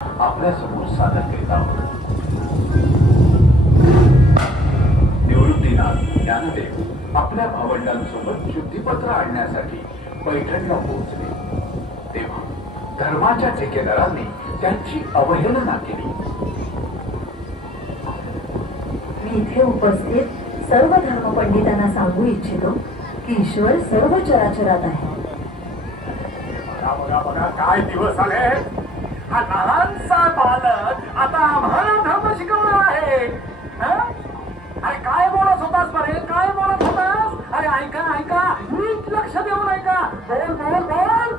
आपल्या समोर सादर करीत आहोत. निवृत्तीनाथ ज्ञानदेव आपल्या भावंडांसोबत शुद्धीपत्र आणण्यासाठी पैठणला पोहोचले. तेव्हा धर्माच्या ठेकेदारांनी त्यांची अवहेलना केली. मी इथे उपस्थित सर्व धर्मपंडितांना सांगू इच्छितो की ईश्वर सर्व चराचरात आहे. बघा बघा काय दिवस आले. हा लहानसा बालक आता आम्हाला धर्म शिकवणार आहे. अरे काय बोलत होतास बरे, काय बोलत होतास? अरे ऐका ऐका, नीट लक्ष देऊन ऐका. बोल बोल बोल.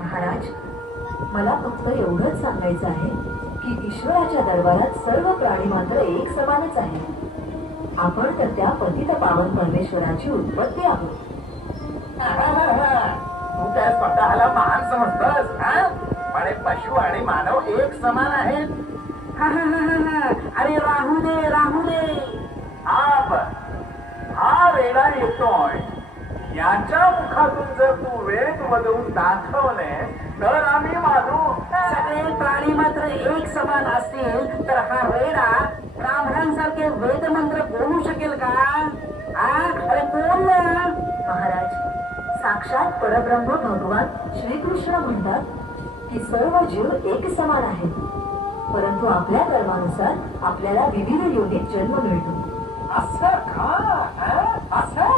महाराज, मला फक्त एवढंच सांगायचं आहे की ईश्वराच्या दरबारात सर्व प्राणी मात्र एक समानच आहे. आपण तर त्या पतित पावन परमेश्वराची उत्पत्ती आहोत. तू काय स्वतःला महान समजतस? पण पशु आणि मानव एक समान आहेत. अरे राहू दे राहू दे. हा वेळा येतोय. याच्या मुखातून जर तू वेद वधवून दाखवले तर आम्ही मानू. सगळे प्राणी मात्र एक समान असतील तर हा वेडा ब्राह्मणांसारखे वेद मंत्र बोलू शकेल का? अरे बोल ना. महाराज, साक्षात परब्रह्म भगवान श्रीकृष्ण म्हणतात की सर्व जीव एक समान आहेत, परंतु आपल्या कर्मानुसार आपल्याला विविध योनीत जन्म मिळतो. असं का? असं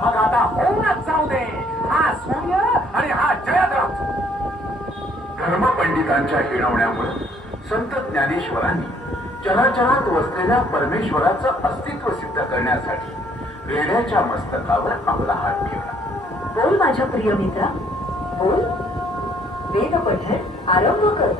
मग आता होऊनच जाऊ दे. हा सूर्य आणि हा जयद्रथ. धर्मपंडितांच्या हिणवण्यामुळे संत ज्ञानेश्वरांनी चराचरात वसलेल्या परमेश्वराचं अस्तित्व सिद्ध करण्यासाठी रेड्याच्या मस्तकावर आपला हात ठेवला. बोल माझ्या प्रिय मित्रा, बोल. वेद पठण आरंभ कर.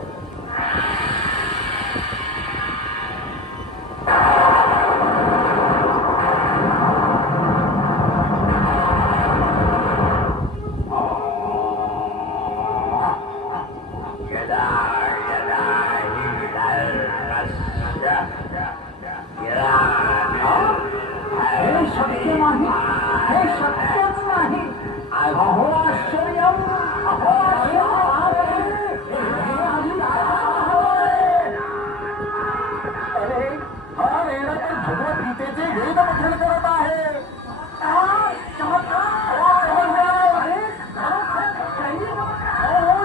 हे शक्य नाही, हे शक्यच नाही. अहो आश्चर्यम, अहो अरे हा वेळ तर भगवद्गीतेचे वेद पठण करत आहे.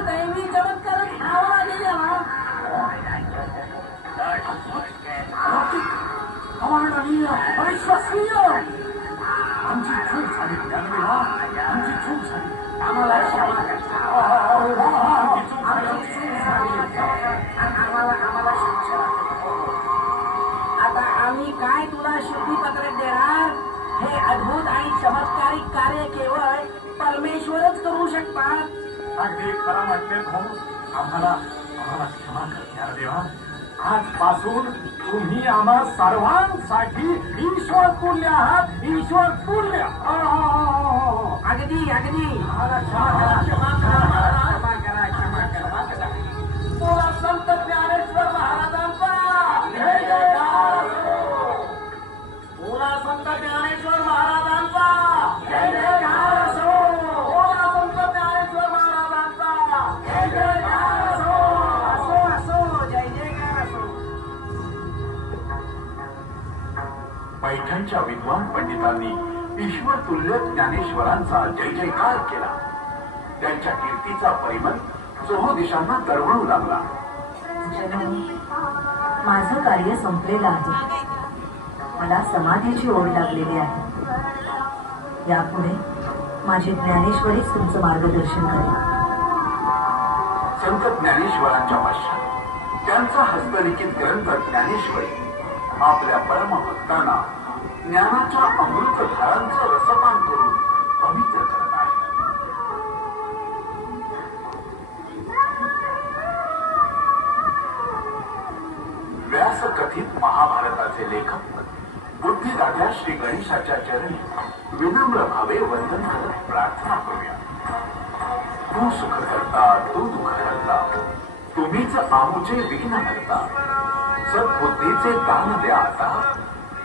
दैवी चमत्कार खावा गेला. अविश्वसनीय. आमची चूक झाली ज्ञानदेवा, आमची चूक झाली. आम्हाला क्षमा करा. आम्हाला क्षमा. आता आम्ही काय तुला शुद्धीपत्र देणार? हे अद्भुत आणि चमत्कारिक कार्य केवळ परमेश्वरच करू शकतात. अगदी खरं म्हटले भाऊ. आम्हाला क्षमा कर ज्ञानदेवा. आजपासून तुम्ही आम्हा सर्वांसाठी ईश्वर तुल्य आहात. ईश्वर तुल्य. अगदी अगदी. क्षमा करा. तुला संत ज्ञानेश्वर महाराजांचा जय जयकार. तुला संत ज्ञानेश्वर महाराजांचा जय जयकार असो. तुला संत ज्ञानेश्वर महाराजांचा जय जयकार असो. असो असो, जय जयकार असो. पैठणच्या विद्वान पंडितांनी ईश्वर तुल्य ज्ञानेश्वरांचा जय जयकार केला. त्यांच्या कीर्तीचा परिमल चोहो दिशांना दरवळू लागला. जननी, माझं कार्य संपलेलं आहे. मला समाधीची ओढ लागलेली आहे. यापुढे माझी ज्ञानेश्वरीच तुमचं मार्गदर्शन करेल. संत ज्ञानेश्वरांच्या पश्चात त्यांचा हस्तलिखित ग्रंथ ज्ञानेश्वरी आपल्या परमभक्तांना ज्ञानाच्या अमृतधारांचं रसपान करून पवित्र करत आहे. व्यासकथित महाभारताचे लेखक बुद्धिदात्या श्री गणेशाच्या चरणी विनम्र भावे वंदन करत प्रार्थना करूया. तू सुख करता, तू दुःख करता, तुम्हीच आमुचे विघ्न करता. सद्बुद्धीचे दान द्या आता.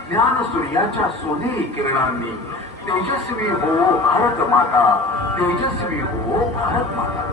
ज्ञान सूर्याच्या सोनेरी किरणांनी तेजस्वी हो भारत माता. तेजस्वी हो भारत माता.